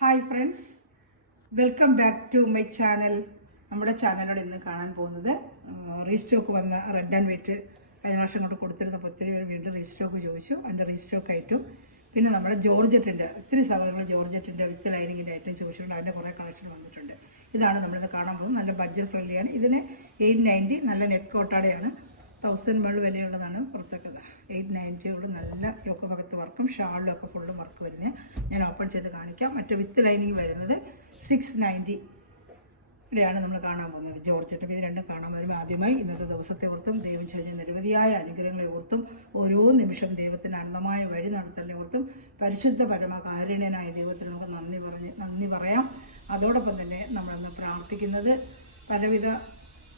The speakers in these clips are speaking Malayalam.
Hi friends, welcome back to my channel. നമ്മുടെ ചാനലിലൂടെ ഇന്ന് കാണാൻ പോകുന്നത് റീസ്റ്റോക്ക് വന്ന റെഡ് ആൻഡ് വൈറ്റ് കഴിഞ്ഞ വർഷം കൊണ്ട് കൊടുത്തിരുന്നപ്പോൾ ഒത്തിരി വീണ്ടും റീസ്റ്റോക്ക് ചോദിച്ചു. അതിൻ്റെ റീസ്റ്റോക്ക് ആയിട്ടും പിന്നെ നമ്മുടെ ജോർജറ്റിൻ്റെ ഒത്തിരി സഹോദരങ്ങൾ ജോർജറ്റിൻ്റെ വിത്ത് ലൈനിങ്ങിൻ്റെ ഐറ്റം ചോദിച്ചുകൊണ്ട് അതിൻ്റെ കുറേ കളക്ഷൻ വന്നിട്ടുണ്ട്. ഇതാണ് നമ്മളിന്ന് കാണാൻ പോകുന്നത്. നല്ല ബഡ്ജറ്റ് ഫ്രണ്ട്ലിയാണ്. ഇതിന് 890 നല്ല നെറ്റ് കോട്ടാടെയാണ്. 1000 മുകളിൽ വിലയുള്ളതാണ്. പുറത്തൊക്കെ 890 ഉള്ളൂ. നല്ല യോക്ക് ഭാഗത്ത് വർക്കും ഷാളിലും ഒക്കെ ഫുള്ളും വർക്ക് വരുന്നത് ഞാൻ ഓപ്പൺ ചെയ്ത് കാണിക്കാം. മറ്റു വിത്ത് ലൈനിങ് വരുന്നത് 690 ഇവിടെയാണ് നമ്മൾ കാണാൻ പോകുന്നത്. ജോർജറ്റും ഇത് രണ്ടും കാണാൻ വരുമ്പോൾ ആദ്യമായി ഇന്നത്തെ ദിവസത്തെ ഓർത്തും ദൈവം ചെയ്ത നിരവധിയായ അനുഗ്രഹങ്ങളെ ഓർത്തും ഓരോ നിമിഷം ദൈവത്തിന് അനന്തമായ വഴി നടത്തലിനെ ഓർത്തും പരിശുദ്ധ പരമകാരുണ്യനായ ദൈവത്തിന് നമുക്ക് നന്ദി പറയാം. അതോടൊപ്പം തന്നെ നമ്മളൊന്ന് പ്രാർത്ഥിക്കുന്നത് പലവിധ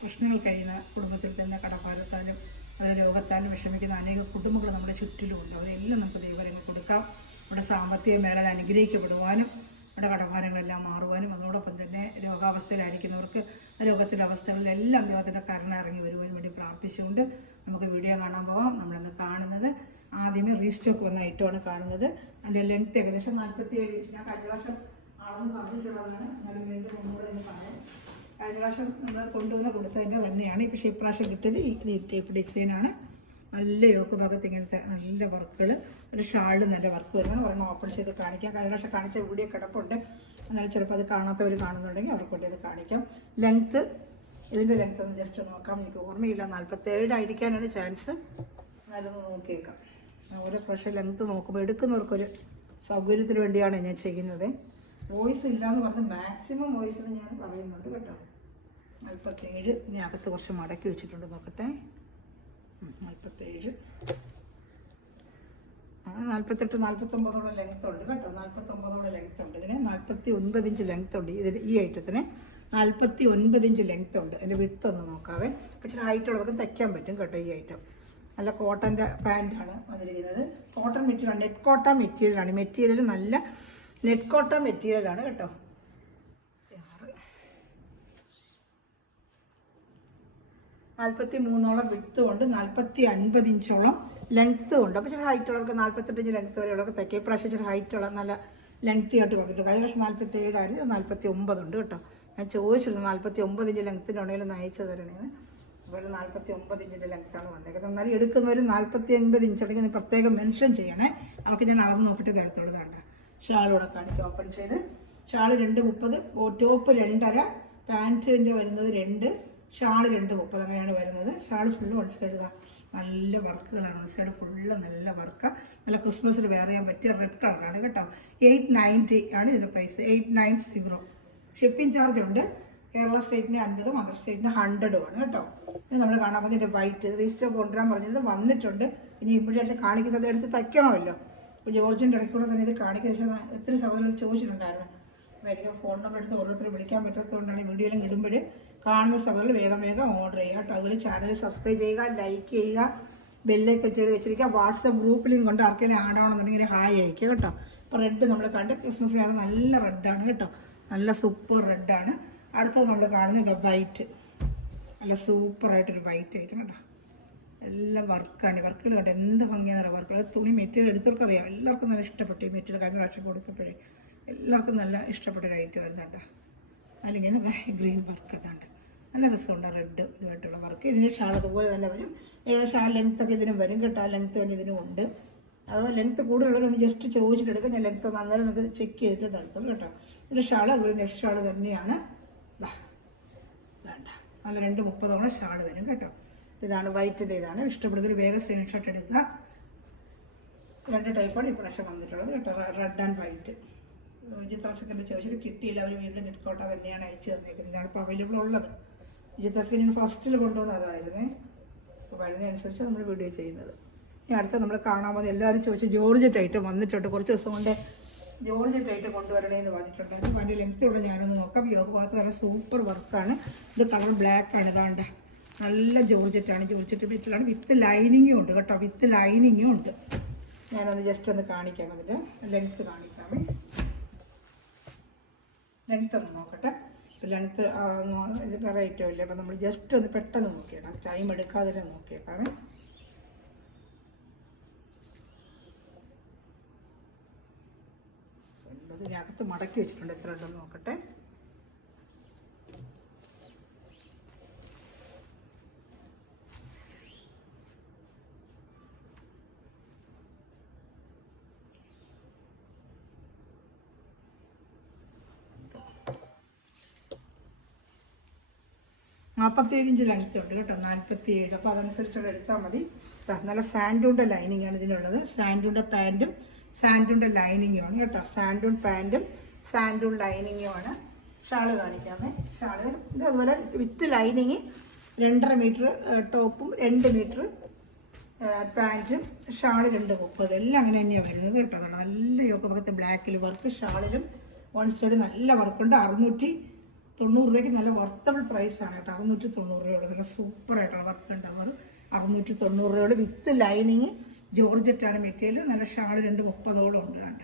പ്രശ്നങ്ങൾ കഴിയുന്ന കുടുംബത്തിൽ തന്നെ കടഭാരത്താലും അതിലെ രോഗത്താലും വിഷമിക്കുന്ന അനേക കുടുംബങ്ങൾ നമ്മുടെ ചുറ്റിലുമുണ്ട്. അവരെല്ലാം നമുക്ക് ദൈവരങ്ങൾ കൊടുക്കാം. നമ്മുടെ സാമ്പത്തിക മേഖല അനുഗ്രഹിക്കപ്പെടുവാനും നമ്മുടെ കടഭാരങ്ങളെല്ലാം മാറുവാനും അതോടൊപ്പം തന്നെ രോഗാവസ്ഥയിലായിരിക്കുന്നവർക്ക് രോഗത്തിൻ്റെ അവസ്ഥകളിലെല്ലാം ദൈവത്തിൻ്റെ കരുണ ഇറങ്ങി വരുവാനും വേണ്ടി പ്രാർത്ഥിച്ചുകൊണ്ട് നമുക്ക് വീഡിയോ കാണാൻ പോകാം. നമ്മളിന്ന് കാണുന്നത് ആദ്യമേ റീസ്റ്റോക്ക് വന്ന ഐറ്റമാണ് കാണുന്നത്. അതിൻ്റെ ലെങ്ത് ഏകദേശം 47 ഞാൻ കഴിഞ്ഞ വർഷം അളന്ന് പറഞ്ഞിട്ടുള്ളതാണ്. എന്നാലും വീണ്ടും ഒന്നുകൂടെ എന്ന് പറയാം. കഴിഞ്ഞ പ്രാവശ്യം നമ്മൾ കൊണ്ടുവന്ന് കൊടുത്തതിൻ്റെ തന്നെയാണ്. പക്ഷേ ഇപ്രാവശ്യം കിട്ടിയത് ഈ ടൈപ്പ് ഡിസൈനാണ്. നല്ല യോക്ക് ഭാഗത്ത് ഇങ്ങനത്തെ നല്ല വർക്കുകൾ, ഒരു ഷാളിൽ നല്ല വർക്ക് വരുന്നത്. ഒരെണ്ണം ഓപ്പൺ ചെയ്ത് കാണിക്കാം. കഴിഞ്ഞ പ്രാവശ്യം കാണിച്ച വീഡിയോ കിടപ്പുണ്ട്. എന്നാലും ചിലപ്പോൾ അത് കാണാത്തവർ കാണുന്നുണ്ടെങ്കിൽ അവർക്ക് കൊണ്ട് ഇത് കാണിക്കാം. ലെങ്ത്ത് ഇതിൻ്റെ ലെങ്ത്ത് ഒന്ന് ജസ്റ്റ് നോക്കാം. എനിക്ക് ഓർമ്മയില്ല, 47 ആയിരിക്കാനാണ് ചാൻസ്. എന്നാലും ഒന്ന് നോക്കിയേക്കാം. ഓരോ പ്രാവശ്യം ലെങ്ത്ത് നോക്കുമ്പോൾ എടുക്കുന്നവർക്കൊരു സൗകര്യത്തിന് വേണ്ടിയാണ് ഞാൻ ചെയ്യുന്നത്. വോയിസ് ഇല്ലയെന്ന് പറഞ്ഞ് മാക്സിമം വോയിസ് ഞാൻ പറയുന്നുണ്ട് കേട്ടോ. 47 ഇനി അകത്ത് കുറച്ച് മടക്കി വെച്ചിട്ടുണ്ട്, നോക്കട്ടെ. 47 48 49 ലെങ്ത് ഉണ്ട് കേട്ടോ. 49 ലെങ്ത് ഉണ്ട്. ഇതിന് 49 ഇഞ്ച് ലെങ്ത് ഉണ്ട്. ഇതിന് ഈ ഐറ്റത്തിന് 49 ഇഞ്ച് ലെങ്ത് ഉണ്ട്. അതിൻ്റെ വിട്ട് ഒന്ന് നോക്കാവേ. പക്ഷേ ഹൈറ്റുള്ളവർക്ക് തയ്ക്കാൻ പറ്റും കേട്ടോ. ഈ ഐറ്റം നല്ല കോട്ടൻ്റെ പാൻറ്റാണ് വന്നിരിക്കുന്നത്. കോട്ടൺ മെറ്റീരിയൽ, നെറ്റ് കോട്ടൺ മെറ്റീരിയലാണ്. മെറ്റീരിയൽ നല്ല നെറ്റ് കോട്ടൺ മെറ്റീരിയലാണ് കേട്ടോ. 43 വിട്ടും ഉണ്ട്. 50 ഇഞ്ചോളം ലെങ്ത്തും ഉണ്ട്. അപ്പോൾ ചില ഹൈറ്റുള്ളവർക്ക് 48 ഇഞ്ച് ലെങ്ത്ത് വരെയുള്ളവർക്ക് തയ്ക്കുക. ഇപ്രാവശ്യം ചില ഹൈറ്റുള്ള നല്ല ലെങ്ത്തി ആയിട്ട് വന്നിട്ടുണ്ട്. കഴിഞ്ഞ വർഷം 47 ആയിരുന്നു. 49 ഉണ്ട് കേട്ടോ. ഞാൻ ചോദിച്ചിരുന്നു 49 ഇഞ്ച് ലെങ്ത്തിൻ്റെ ഉണ്ടെങ്കിലും നയിച്ചു തരണേന്ന്. അപ്പോൾ 49 ഇഞ്ചിൻ്റെ ലെങ്ത്താണ് വന്നേക്കുന്നത്. എന്നാലും എടുക്കുന്നവർ 49 ഇഞ്ച് ഉണ്ടെങ്കിൽ പ്രത്യേകം മെൻഷൻ ചെയ്യണേ. അവർക്ക് ഞാൻ അളവ് നോക്കിയിട്ട് തരത്തുള്ളതാണ്. ഷാളൂടെ കാണിക്കും. ഓപ്പൺ ചെയ്ത് ഷാള് 230, ടോപ്പ് 2.5, പാൻറ്റിൻ്റെ വരുന്നത് 2, ഷാള് 230 അങ്ങനെയാണ് വരുന്നത്. ഷാള് ഫുള്ള് വൺ സൈഡ് നല്ല വർക്കുകളാണ്. വൺ സൈഡ് ഫുള്ള് നല്ല വർക്ക്. നല്ല ക്രിസ്മസിന് വെയർ ചെയ്യാൻ പറ്റിയ റെഡ് കളറാണ് കേട്ടോ. 890 ആണ് ഇതിൻ്റെ പ്രൈസ്. 890. ഷിപ്പിംഗ് ചാർജ് ഉണ്ട്. കേരള സ്റ്റേറ്റിന് 50, മദർ സ്റ്റേറ്റിന് 100 ആണ് കേട്ടോ. ഇനി നമ്മൾ കാണാൻ പോകുന്നത് ഇതിൻ്റെ വൈറ്റ് റീസ്റ്റോക്ക് കൊണ്ടുവരാൻ പറഞ്ഞത് വന്നിട്ടുണ്ട്. ഇനി ഇമ്മീഡിയറ്റ് കാണിക്കുന്നത് എടുത്ത് തയ്ക്കണമല്ലോ. അപ്പോൾ ജോർജിൻ്റെ ഇടയ്ക്കൂടെ തന്നെ ഇത് കാണിക്കുക. ഒത്തിരി സഹോദരങ്ങൾ ചോദിച്ചിട്ടുണ്ടായിരുന്നു. അപ്പോൾ എനിക്ക് ഫോൺ നമ്പർ എടുത്ത് ഓരോരുത്തർ വിളിക്കാൻ പറ്റാത്തതുകൊണ്ടാണ് ഈ വീഡിയോയിലും ഇടുമ്പോൾ കാണുന്ന സഹോദരങ്ങൾ വേഗം ഓർഡർ ചെയ്യുക കേട്ടോ. അതുപോലെ ചാനൽ സബ്സ്ക്രൈബ് ചെയ്യുക, ലൈക്ക് ചെയ്യുക, ബെല്ലൊക്കെ ചെയ്ത് വെച്ചിരിക്കുക. വാട്സപ്പ് ഗ്രൂപ്പിലും കൊണ്ട് ആർക്കെങ്കിലും ആഡ് ആവണമെന്നുണ്ടെങ്കിൽ ഹായ് അയക്കുക കേട്ടോ. അപ്പോൾ റെഡ് നമ്മൾ കണ്ട് ക്രിസ്മസ് വേറെ നല്ല റെഡാണ് കേട്ടോ. നല്ല സൂപ്പർ റെഡാണ്. അടുത്തത് നമ്മൾ കാണുന്നത് വൈറ്റ്, നല്ല സൂപ്പറായിട്ടൊരു വൈറ്റ് ആയിട്ട് കേട്ടോ. എല്ലാം വർക്കാണ്. വർക്കുകൾ കണ്ടോ എന്ത് ഭംഗിയാണെന്ന് വർക്കുകൾ. തുണി മെറ്റീരിയൽ എടുത്തവർക്ക് അറിയാം. എല്ലാവർക്കും നല്ല ഇഷ്ടപ്പെട്ടു. ഈ മെറ്റീരിയൽ കഴിഞ്ഞ പ്രാവശ്യം കൊടുത്തപ്പോഴേ എല്ലാവർക്കും നല്ല ഇഷ്ടപ്പെട്ടൊരു ഐറ്റം വരുന്നുണ്ട്. അതിലിങ്ങനെ ഗ്രീൻ വർക്ക് അതുണ്ട്. നല്ല രസമുണ്ട് റെഡ് ഇതുമായിട്ടുള്ള വർക്ക്. ഇതിന് ഷാൾ അതുപോലെ തന്നെ വരും. ഷാൾ ലെങ്ത്തൊക്കെ ഇതിനും വരും കേട്ടോ. ആ ലെങ്ത്ത് തന്നെ ഇതിനും ഉണ്ട്. അതുപോലെ ലെങ്ത്ത് കൂടുതലുള്ളവരൊന്ന് ജസ്റ്റ് ചോദിച്ചിട്ടെടുക്കുക. ഞാൻ ലെങ്ത്ത് നന്നായി നമുക്ക് ചെക്ക് ചെയ്തിട്ട് തരത്തുള്ളൂ കേട്ടോ. ഇതിൻ്റെ ഷാൾ അതുപോലെ നെക്സ്റ്റ് ഷാൾ തന്നെയാണ്. വേണ്ട നല്ല 230 ഷാൾ വരും കേട്ടോ. ഇതാണ് വൈറ്റിൻ്റെ. ഇതാണ് ഇഷ്ടപ്പെടുന്നൊരു വേഗം സ്ക്രീൻഷോട്ട് എടുക്കുക. 2 ടൈപ്പാണ് ഇപ്രാവശ്യം വന്നിട്ടുള്ളത് കേട്ടോ. Red and white. Vijithra second ചോദിച്ചിട്ട് കിട്ടിയില്ല. അവർ വീണ്ടും നെറ്റ്കോട്ട തന്നെയാണ് അയച്ചു തന്നേക്കുന്നത്. ഇതാണ് ഇപ്പോൾ അവൈലബിൾ ഉള്ളത്. വിജിത്ര സെക്കൻഡ് ഫസ്റ്റിൽ കൊണ്ടുവന്നത് അതായിരുന്നേ. അപ്പോൾ വരുന്നതനുസരിച്ച് നമ്മൾ വീഡിയോ ചെയ്യുന്നത്. ഇനി അടുത്ത നമ്മൾ കാണാൻ പോകുന്നത് എല്ലാവരും ചോദിച്ചു ജോർജറ്റ് ഐറ്റം വന്നിട്ടുണ്ട്. കുറച്ച് ദിവസം കൊണ്ട് ജോർജറ്റ് ഐറ്റം കൊണ്ടുവരണേന്ന് പറഞ്ഞിട്ടുണ്ടെങ്കിൽ വണ്ടി ലെങ്ത്തോടെ ഞാനൊന്ന് നോക്കാം. യോഗ ഭാഗത്ത് നല്ല സൂപ്പർ വർക്കാണ്. ഇത് കളർ ബ്ലാക്കാണ്. ഇതാണ്ട് നല്ല ജോർജറ്റാണ്. ജോർജറ്റ് മെറ്റീരിയലാണ്. വിത്ത് ലൈനിങ്ങും ഉണ്ട് കേട്ടോ. വിത്ത് ലൈനിങ്ങും ഉണ്ട്. ഞാനത് ജസ്റ്റ് ഒന്ന് കാണിക്കാം. അതിൻ്റെ ലെങ്ത്ത് കാണിക്കാമേ. ലെങ്ത്ത് ഒന്ന് നോക്കട്ടെ. ലെങ്ത്ത് ഇത് വേറെ ഐറ്റം ഇല്ല. അപ്പം നമ്മൾ ജസ്റ്റ് ഒന്ന് പെട്ടെന്ന് നോക്കിയേക്കാം. ടൈം എടുക്കാതെ തന്നെ നോക്കിയേക്കാമേ. ഇതിനകത്ത് എടുത്ത് മടക്കി വെച്ചിട്ടുണ്ട്. എത്ര ഉണ്ടെന്ന് നോക്കട്ടെ. $47 ലെങ്ത് ഉണ്ട് കേട്ടോ, 47. അപ്പോൾ അതനുസരിച്ചുള്ള എടുത്താൽ മതി. നല്ല സാൻഡൂണിൻ്റെ ലൈനിങ് ആണ് ഇതിനുള്ളത്. സാൻഡൂണിൻ്റെ പാൻറ്റും സാൻഡൂണിൻ്റെ ലൈനിങ്ങുമാണ് കേട്ടോ. സാൻഡൂൺ പാൻറ്റും സാൻഡൂൺ ലൈനിങ്ങുമാണ്. ഷാള് കാണിക്കാമേ. ഷാള് ഇത് അതുപോലെ വിത്ത് ലൈനിങ് 2.5 മീറ്റർ ടോപ്പും 2 മീറ്റർ പാൻറ്റും ഷാള് 2.30 എല്ലാം അങ്ങനെ തന്നെയാണ് വരുന്നത് കേട്ടോ. അതാണ് നല്ല യോക്ക് ഭാഗത്ത് ബ്ലാക്കിൽ വർക്ക്. ഷാളിലും വൺ സൈഡ് നല്ല വർക്കുണ്ട്. 690 രൂപയ്ക്ക് നല്ല വർത്തബിൾ പ്രൈസാണ് കേട്ടോ. 690 രൂപയുള്ളൂ. നല്ല സൂപ്പറായിട്ടുള്ള വർക്ക് ഉണ്ടാവും. 690 രൂപയോട് വിത്ത് ലൈനിങ് ജോർജറ്റാണ് മെറ്റീരിയൽ. നല്ല ഷാൾ 2.30 ഉണ്ട് കണ്ട.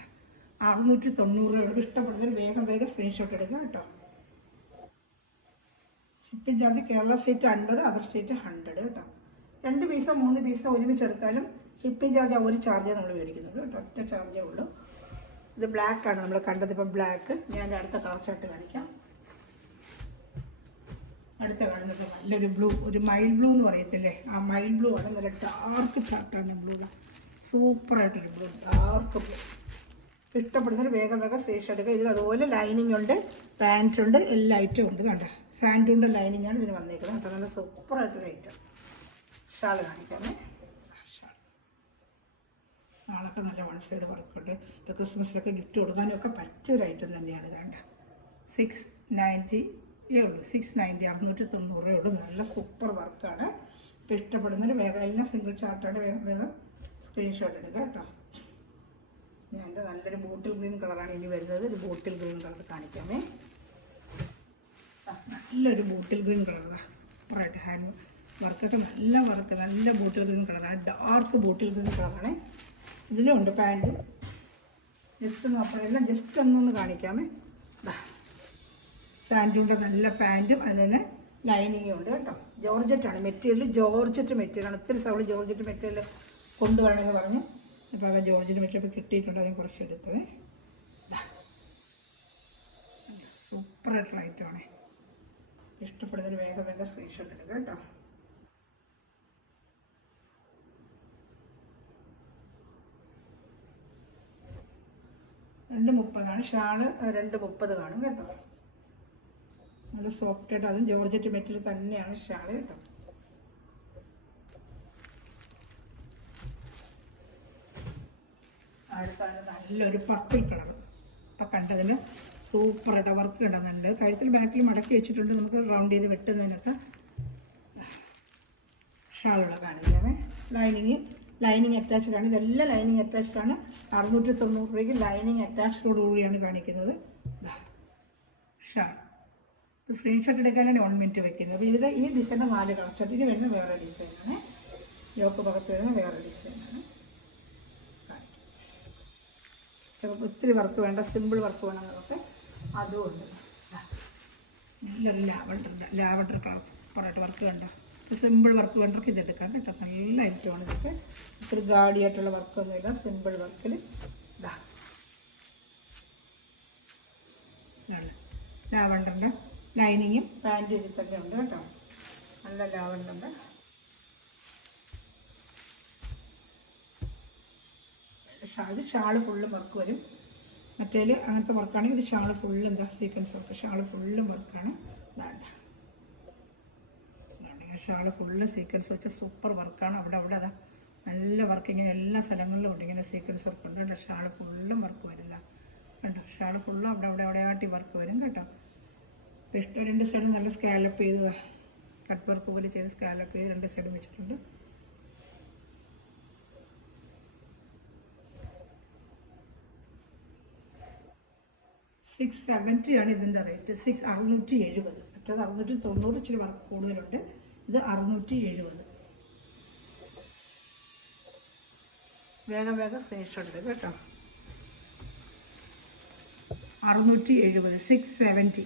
690 രൂപയോട് ഇഷ്ടപ്പെടുന്നതിന് വേഗം സ്ക്രീൻഷോട്ട് എടുക്കുക കേട്ടോ. Shipping charge Kerala state 50, other state 100 കേട്ടോ. 2 പീസോ 3 പീസോ ഒരുമിച്ച് എടുത്താലും ഷിപ്പിംഗ് ചാർജ് ഒരു ചാർജേ നമ്മൾ മേടിക്കുന്നുള്ളൂ കേട്ടോ. ഒറ്റ ചാർജേ ഉള്ളൂ. ഇത് ബ്ലാക്കാണ് നമ്മൾ കണ്ടത്. ഇപ്പം ബ്ലാക്ക്. ഞാൻ അടുത്ത കളർ ചാർട്ട് കാണിക്കാം. അടുത്ത കാണുന്നത് നല്ലൊരു ബ്ലൂ, ഒരു മൈൽഡ് ബ്ലൂ എന്ന് പറയത്തില്ലേ, ആ മൈൽഡ് ബ്ലൂ ആണ്. നല്ല ഡാർക്ക് ചാർട്ടാണ് ബ്ലൂ. സൂപ്പറായിട്ടൊരു ബ്ലൂ, ഡാർക്ക് ബ്ലൂ. ഇഷ്ടപ്പെടുന്നൊരു വേഗം സ്ക്രീൻഷോട്ട് എടുക്കുക. ഇതിൽ അതുപോലെ ലൈനിങ് ഉണ്ട്, പാൻറ് ഉണ്ട്, എല്ലാ ഐറ്റവും ഉണ്ട്. കണ്ട സാൻഡൂണിൻ്റെ ലൈനിങ് ആണ് ഇതിന് വന്നേക്കുന്നത്. അപ്പോൾ നല്ല സൂപ്പറായിട്ടൊരു ഐറ്റം. ഷാള് കാണിക്കാമേ. ഷാളൊക്കെ നല്ല വൺ സൈഡ് വർക്കുണ്ട്. ഇപ്പോൾ ക്രിസ്മസിലൊക്കെ ഗിഫ്റ്റ് കൊടുക്കാനും ഒക്കെ പറ്റിയൊരു ഐറ്റം തന്നെയാണ്. ഇതാണ്ട് 690 ഉള്ളൂ. 690, 690 ഉള്ളൂ. നല്ല സൂപ്പർ വർക്കാണ്. ഇപ്പോൾ ഇഷ്ടപ്പെടുന്നൊരു വേഗം എല്ലാം സിംഗിൾ ചാർട്ടാണ്. വേഗം സ്ക്രീൻഷോട്ട് എടുക്കുക കേട്ടോ. ഞാൻ നല്ലൊരു ബോട്ടിൽ ഗ്രീൻ കളറാണ് ഇനി വരുന്നത്. ഒരു ബോട്ടിൽ ഗ്രീൻ കളർ കാണിക്കാമേ. നല്ലൊരു ബോട്ടിൽ ഗ്രീൻ കളറാണ്. സൂപ്പറായിട്ട് ഹാൻഡ് വർക്കൊക്കെ നല്ല വർക്ക്. നല്ല ബോട്ടിൽ ഗ്രീൻ കളറാണ്. ഡാർക്ക് ബോട്ടിൽ ഗ്രീൻ കളറാണ്. ഇതിലും ഉണ്ട് പാൻറ്റും. ജസ്റ്റ് നോക്കണം, എല്ലാം ജസ്റ്റ് ഒന്നൊന്ന് കാണിക്കാമേ. സാൻഡൂണിൻ്റെ നല്ല പാൻറ്റും അതിന് ലൈനിങ്ങും ഉണ്ട് കേട്ടോ. ജോർജറ്റാണ് മെറ്റീരിയൽ. ജോർജറ്റ് മെറ്റീരിയലാണ്. ഒത്തിരി സൗണ്ട് ജോർജറ്റ് മെറ്റീരിയൽ കൊണ്ടുവരണമെന്ന് പറഞ്ഞു. അപ്പോൾ അത് ജോർജറ്റ് മെറ്റീരിയൽ കിട്ടിയിട്ടുണ്ട്. അതിന് കുറച്ച് എടുത്തത്. സൂപ്പറായിട്ടുള്ള ഐറ്റമാണ്. ഇഷ്ടപ്പെടുന്നതിന് വേഗം സ്ക്രീൻഷോട്ട് എടുക്കുക കേട്ടോ. $2.30 ഷാള്. 2.30 കാണും കേട്ടോ. നല്ല സോഫ്റ്റ് ആയിട്ട്, അതും ജോർജറ്റ് മെറ്റീരിയൽ തന്നെയാണ് ഷാള് കേട്ടോ. അടുത്താണ് നല്ലൊരു പർപ്പിൾ കളർ. അപ്പം കണ്ടതിന് സൂപ്പറായിട്ട് വർക്ക് കണ്ടോ. നല്ല കഴുത്തിൽ ബാക്കിൽ മടക്കി വെച്ചിട്ടുണ്ട്. നമുക്ക് റൗണ്ട് ചെയ്ത് വെട്ടുന്നതിനൊക്കെ ഷാളുള്ള കാണിക്കാമേ. ലൈനിങ് അറ്റാച്ച്ഡ് ആണ്. ഇതെല്ലാം ലൈനിങ് അറ്റാച്ച്ഡ് ആണ്. 690 രൂപയ്ക്ക് ലൈനിങ് അറ്റാച്ച്ഡോടുകൂടിയാണ് കാണിക്കുന്നത്. ഷാൾ സ്ക്രീൻഷോട്ട് എടുക്കാനാണ് 1 മിനിറ്റ് വെക്കുന്നത്. അപ്പോൾ ഇതിൽ ഈ ഡിസൈൻ്റെ 4 കളർ ചാർട്ട്. ഇത് വരുന്ന വേറെ ഡിസൈനാണ്. യോക്ക് ഭാഗത്ത് വരുന്ന വേറെ ഡിസൈനാണ്. ചിലപ്പോൾ ഒത്തിരി വർക്ക് വേണ്ട, സിമ്പിൾ വർക്ക് വേണമെന്നൊക്കെ അതുകൊണ്ട് നല്ലൊരു ലാവണ്ടർ കളർ സൂപ്പറായിട്ട് വർക്ക് വേണ്ട. സിമ്പിൾ വർക്ക് വേണ്ടവർക്ക് ഇതെടുക്കാം കേട്ടോ. നല്ല ഐറ്റമാണ് ഇതൊക്കെ. ഒത്തിരി ഗാഡിയായിട്ടുള്ള വർക്കൊന്നുമില്ല. സിമ്പിൾ വർക്കിൽ ലാവണ്ടറിൻ്റെ ലൈനിങ്ങും പാൻറ്റും ഇതിൽ തന്നെ ഉണ്ട് കേട്ടോ. നല്ല ലാവണ്ടറിൻ്റെ ഇത് ഷാള് ഫുള്ള് വർക്ക് വരും. മറ്റേൽ അങ്ങനത്തെ വർക്കാണെങ്കിൽ ഇത് shawl full sequence work. Shawl ഫുള്ളും വർക്കാണ്. ഇതാണ്ട് ഷാള് ഫുള്ള് സീക്വൻസ് വെച്ച സൂപ്പർ വർക്കാണ്. അവിടെ അതാ നല്ല വർക്ക്. ഇങ്ങനെ എല്ലാ സ്ഥലങ്ങളിലും ഉണ്ട് ഇങ്ങനെ സീക്വൻസ് വർക്ക് ഉണ്ട് കേട്ടോ. ഷാള് ഫുള്ളും വർക്ക് വരില്ല കേട്ടോ. ഷാള് ഫുള്ളും അവിടെ ആട്ടി വർക്ക് വരും കേട്ടോ. ഇഷ്ടം 2 സൈഡും നല്ല സ്കാലപ്പ് ചെയ്ത് കട്ട് വർക്ക് പോലെ ചെയ്ത് സ്കാലപ്പ് ചെയ്ത് 2 സൈഡും വെച്ചിട്ടുണ്ട്. $670 ആണ് ഇതിൻ്റെ റേറ്റ്. 670. മറ്റേത് 690. ഇച്ചിരി വർക്ക് കൂടുതലുണ്ട്. ഇത് 670. വേഗം സ്ക്രീൻഷോട്ട് എടുക്കുക കേട്ടോ. 670. 670.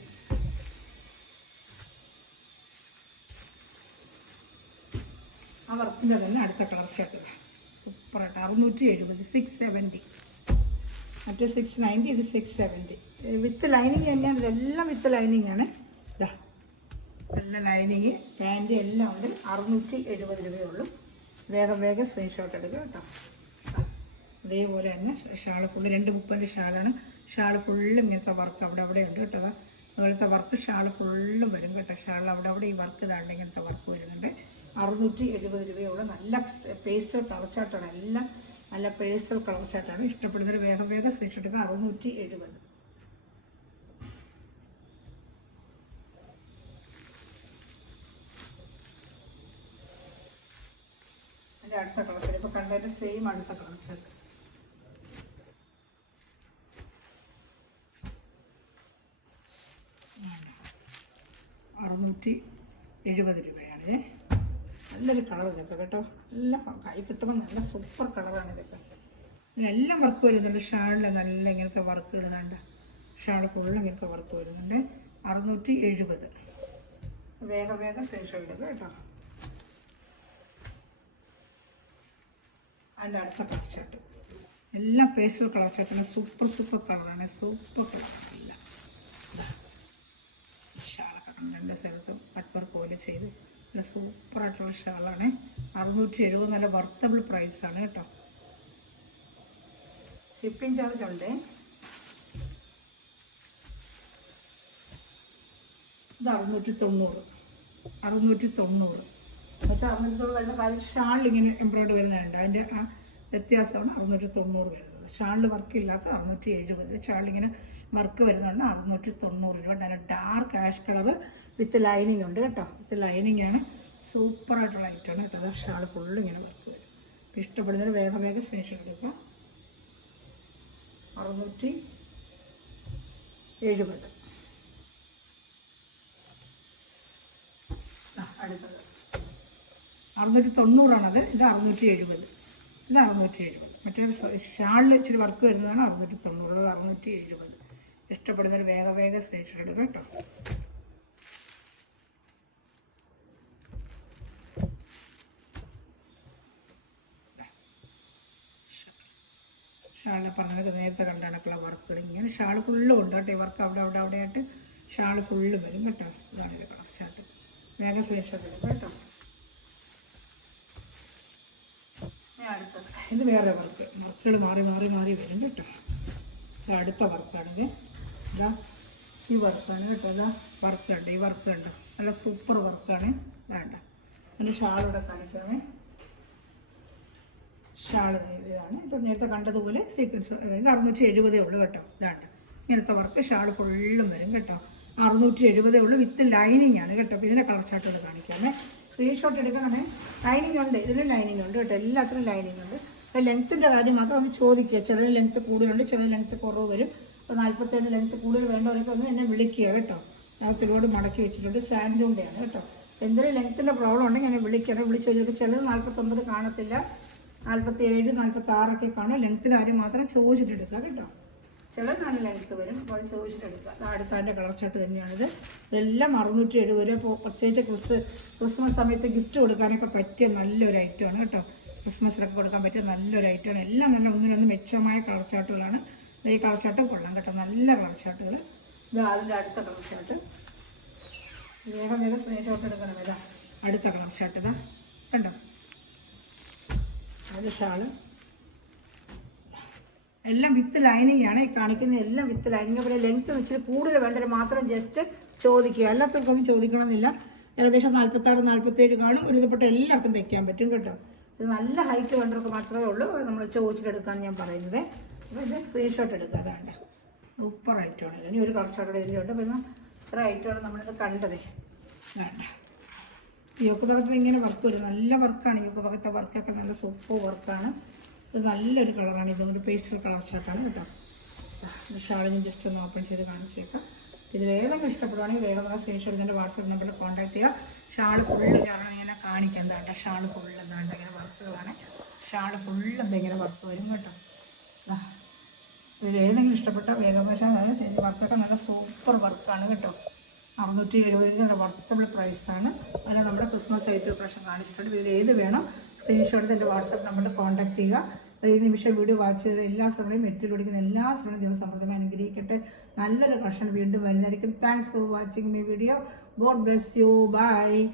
ആ വർക്കിൻ്റെ തന്നെ അടുത്ത കളർ ഷർട്ട് സൂപ്പറായിട്ട് 670. 670. മറ്റേ 690, ഇത് 670. വിത്ത് ലൈനിങ് തന്നെയാണ്, ഇതെല്ലാം വിത്ത് ലൈനിങ് ആണ്. ഇതാ നല്ല ലൈനിങ്, പാൻറ്റ് എല്ലാം ഉണ്ട്. 670 രൂപയുള്ളൂ. വേഗം സ്ക്രീൻഷോട്ട് എടുക്കുക കേട്ടോ. അതേപോലെ തന്നെ ഷാള് ഫുള്ള് 2 മുപ്പതിൻ്റെ ഷാളാണ്. ഷാള് ഫുള്ളും ഇങ്ങനത്തെ വർക്ക് അവിടെ ഉണ്ട് കേട്ടോ. അതുപോലത്തെ വർക്ക് ഷാള് ഫുള്ളും വരും കേട്ടോ. ഷാളിൽ അവിടെ ഈ വർക്ക് ഇതാണ്ട് ഇങ്ങനത്തെ വർക്ക് വരുന്നുണ്ട്. 670 രൂപയുള്ള നല്ല പേസ്റ്റൽ കളർ ചാർട്ടാണ്. എല്ലാം നല്ല പേസ്റ്റൽ കളർ ചാർട്ടാണ്. ഇഷ്ടപ്പെടുന്നവർ വേഗം സ്ക്രീൻഷോട്ട് എടുക്കുക. 670. അതിൻ്റെ അടുത്ത കളർ ഇപ്പോൾ കണ്ടതിൻ്റെ സെയിം അടുത്ത കളർ ചാർട്ട്. രൂപയാണിത്. നല്ലൊരു കളർ ഇതൊക്കെ കേട്ടോ. എല്ലാം കൈ കിട്ടുമ്പോൾ നല്ല സൂപ്പർ കളറാണ് ഇതൊക്കെ. ഇതിനെല്ലാം വർക്ക് വരുന്നുണ്ട്. ഷാളിൽ നല്ല ഇങ്ങനത്തെ വർക്ക് ഇടുന്നുണ്ട്. ഷാൾ ഫുള്ളും ഇങ്ങനത്തെ വർക്ക് വരുന്നുണ്ട്. 670. വേഗം സ്ക്രീൻഷോട്ട് എടുക്കുക കേട്ടോ. അതിൻ്റെ അടുത്ത കളർ ചാർട്ട് എല്ലാം പേസ്റ്റൽ കളർ ചാർട്ടാണ്. സൂപ്പർ കളറാണ്. സൂപ്പർ കളറാണ് എല്ലാം. ഷാളൊക്കെ 2 സ്ഥലത്തും കട്ട് വർക്ക് പോലെ ചെയ്ത് നല്ല സൂപ്പറായിട്ടുള്ള ഷാളാണ്. 670. നല്ല വർത്തബിൾ പ്രൈസാണ് കേട്ടോ. ഷിപ്പിംഗ് ചാർജ് ഉണ്ട്. ഇത് 690. 690 എന്നുവെച്ചാൽ 690 വരുന്ന കാര്യം ഷാളിൽ ഇങ്ങനെ എംബ്രോയിഡറി വരുന്നുണ്ട്. അതിൻ്റെ ആ വ്യത്യാസമാണ് 690 വരുന്നത്. ഷാളിൽ വർക്കില്ലാത്ത 670. ഷാളിങ്ങനെ വർക്ക് വരുന്നുണ്ട് 690 രൂപ. നല്ല dark ash colour with lining ഉണ്ട് കേട്ടോ. വിത്ത് ലൈനിങ് ആണ്. സൂപ്പറായിട്ടുള്ള ഐറ്റമാണ് കേട്ടോ. ഷാൾ ഫുള്ള് ഇങ്ങനെ വർക്ക് വരും. ഇഷ്ടപ്പെടുന്നവർ വേഗം സ്ക്രീൻഷോട്ട് എടുക്കുക. 670. അടുത്തത് 690 ഇത് 670. ഇത് 670. മറ്റേ ഷാളിൽ ഇച്ചിരി വർക്ക് വരുന്നതാണ് 690. അത് 670. ഇഷ്ടപ്പെടുന്നവർ വേഗം സ്ക്രീൻഷോട്ട് എടുക്കുക കേട്ടോ. ഷാളിനെ പറഞ്ഞത് നേരത്തെ കണ്ടാണക്കുള്ള വർക്കുകൾ ഇങ്ങനെ ഷാൾ ഫുള്ളും ഉണ്ട് കേട്ടോ. ഈ വർക്ക് അവിടെയായിട്ട് ഷാൾ ഫുള്ള് വരും കേട്ടോ. ഇതാണ് ഇത് കളർ ചാർട്ട്. വേഗം സ്ക്രീൻഷോട്ട് എടുക്കുക കേട്ടോ. അടുത്തത് ഇത് വേറെ വർക്കുകൾ മാറി വരും കേട്ടോ. ഇത് അടുത്ത വർക്കാണിത്. ഇതാ ഈ വർക്കാണ് കേട്ടോ. ഇതാ വർക്കുണ്ട്. ഈ വർക്ക് കണ്ടോ. നല്ല സൂപ്പർ വർക്കാണ്. വേണ്ട എൻ്റെ ഷാളിവിടെ കാണിക്കാമേ. ഷാൾ ഇതാണ്. ഇപ്പം നേരത്തെ കണ്ടതുപോലെ സീക്വൻസ്. അതായത് 670 ഉള്ളൂ കേട്ടോ. ഇതാണ്ട് ഇങ്ങനത്തെ വർക്ക് ഷാൾ ഫുള്ളും വരും കേട്ടോ. 670 ഉള്ളൂ. വിത്ത് ലൈനിങ് ആണ് കേട്ടോ. അപ്പോൾ ഇതിൻ്റെ കളർ ചാർട്ടോട് കാണിക്കാമേ. സ്ക്രീൻഷോട്ട് എടുക്കണേ. ലൈനിങ് ഉണ്ട്. ഇതിന് ലൈനിങ് ഉണ്ട് കേട്ടോ. എല്ലാത്തിനും ലൈനിങ് ഉണ്ട്. അപ്പോൾ ലെങ്ത്തിൻ്റെ കാര്യം മാത്രം ഒന്ന് ചോദിക്കുക. ചില ലെങ്ത്ത് കൂടുതലുണ്ട്, ചില ലെങ്ത്ത് കുറവ് വരും. അപ്പോൾ 47 ലെങ്ത്ത് കൂടുതൽ വേണ്ടവരൊക്കെ ഒന്ന് എന്നെ വിളിക്കുക കേട്ടോ. അകത്തിലോട് മടക്കി വെച്ചിട്ടുണ്ട്. സാൻഡൂണ്ടെയാണ് കേട്ടോ. എന്തെങ്കിലും ലെങ്ത്തിൻ്റെ പ്രോബ്ലം ഉണ്ടെങ്കിൽ എന്നെ വിളിക്കണം. വിളിച്ച് കഴിഞ്ഞാൽ ചിലത് 49 കാണത്തില്ല, 47, 46 കാണും. ലെങ്ത്തിൻ്റെ കാര്യം മാത്രം ചോദിച്ചിട്ടെടുക്കുക കേട്ടോ. ചില നല്ല ലെങ്ത്ത് വരും. അപ്പോൾ അത് ചോദിച്ചിട്ടെടുക്കുക. അത് അടുത്തതിൻ്റെ കളർ ചാർട്ട് തന്നെയാണിത്. ഇതെല്ലാം 670. അപ്പോൾ പ്രത്യേകിച്ച് ക്രിസ്മസ് സമയത്ത് ഗിഫ്റ്റ് കൊടുക്കാനൊക്കെ പറ്റിയ നല്ലൊരു ഐറ്റമാണ് കേട്ടോ. ക്രിസ്മസിനൊക്കെ കൊടുക്കാൻ പറ്റിയ നല്ലൊരു ഐറ്റമാണ്. എല്ലാം നല്ല ഒന്നിനൊന്ന് മെച്ചമായ കളർ ചാർട്ടുകളാണ്. ഈ കളർ ചാർട്ട് കൊള്ളാം കേട്ടോ. നല്ല കളർ ചാർട്ടുകൾ. ഇത് അതിൻ്റെ അടുത്ത കളർ ചാർട്ട്. വേഗം സ്ക്രീൻഷോട്ട് എടുക്കണം. ഇതാ അടുത്ത കളർ ചാർട്ട്. ഇതാ കണ്ടോ. അത് ഷാള് എല്ലാം വിത്ത് ലൈനിങ് ആണ്. ഈ കാണിക്കുന്ന എല്ലാം വിത്ത് ലൈനിങ്. പിന്നെ ലെങ്ത്ത് വെച്ചിട്ട് കൂടുതൽ വേണ്ടവർ മാത്രം ജസ്റ്റ് ചോദിക്കുക. എല്ലാവർക്കും ചോദിക്കണമെന്നില്ല. ഏകദേശം 46, 47 കാണും. ഒരുവിധപ്പെട്ട എല്ലാവർക്കും തയ്ക്കാൻ പറ്റും കേട്ടോ. ഇത് നല്ല ഹൈറ്റ് വേണ്ടവർക്ക് മാത്രമേ ഉള്ളൂ നമ്മൾ ചോദിച്ചിട്ടെടുക്കാമെന്ന് ഞാൻ പറയുന്നത്. അപ്പോൾ ഇത് സ്ക്രീൻഷോട്ട് എടുക്കുക. അതാണ്ട് സൂപ്പർ ഐറ്റമാണ്. ഇനി ഒരു കളർ ഇതിലുണ്ട്. പിന്നെ ഇത്ര ഐറ്റമാണ് നമ്മളിത് കണ്ടതേ. വേണ്ട യോക്ക് ഭാഗത്ത് ഇങ്ങനെ വർക്ക് വരും. നല്ല വർക്കാണ്. യോക്ക് ഭാഗത്തെ വർക്കൊക്കെ നല്ല സൂപ്പർ വർക്കാണ്. ഇത് നല്ലൊരു കളറാണ്. ഇതൊരു പേസ്റ്റൽ കളർ ഷർട്ടാണ് കേട്ടോ. ഷാളിന് ജസ്റ്റ് ഒന്ന് ഓപ്പൺ ചെയ്ത് കാണിച്ചേക്കാം. ഇതിൽ ഏതെങ്കിലും ഇഷ്ടപ്പെടുവാണെങ്കിൽ വേഗം സ്ക്രീൻഷോട്ട് ഇതിൻ്റെ വാട്സപ്പ് നമ്പറിൽ കോൺടാക്ട് ചെയ്യുക. ഷാൾ ഫുള്ള് കാരണം ഇങ്ങനെ കാണിക്കാം. എന്താണ്ട ഷാൾ ഫുള്ള് എന്താണ്ട് ഇങ്ങനെ വർക്കുകളാണ്. ഷാൾ ഫുള്ള് എന്തെങ്കിലും വർക്ക് വരും കേട്ടോ. ഇതിൽ ഏതെങ്കിലും ഇഷ്ടപ്പെട്ട വേഗം വർക്കൊക്കെ നല്ല സൂപ്പർ വർക്കാണ് കേട്ടോ. 670 നല്ല വർത്തബിൾ പ്രൈസാണ്. അതിന് നമ്മുടെ ക്രിസ്മസ് ഐറ്റം പ്രാവശ്യം കാണിച്ചിട്ടുണ്ട്. ഇതിൽ ഏത് വേണം സ്ക്രീൻഷോട്ട് എൻ്റെ വാട്സപ്പ് നമ്പറിൽ കോൺടാക്ട് ചെയ്യുക. ഈ നിമിഷം വീഡിയോ വാച്ച് ചെയ്ത എല്ലാ ശ്രമണയും മെറ്റിൽ പഠിക്കുന്ന എല്ലാ ശ്രമണയും ദൈവം സമൃദ്ധമായി അനുഗ്രഹിക്കട്ടെ. നല്ലൊരു കളക്ഷൻ വീണ്ടും വരുന്നതായിരിക്കും. Thanks for watching my video. God bless you. By.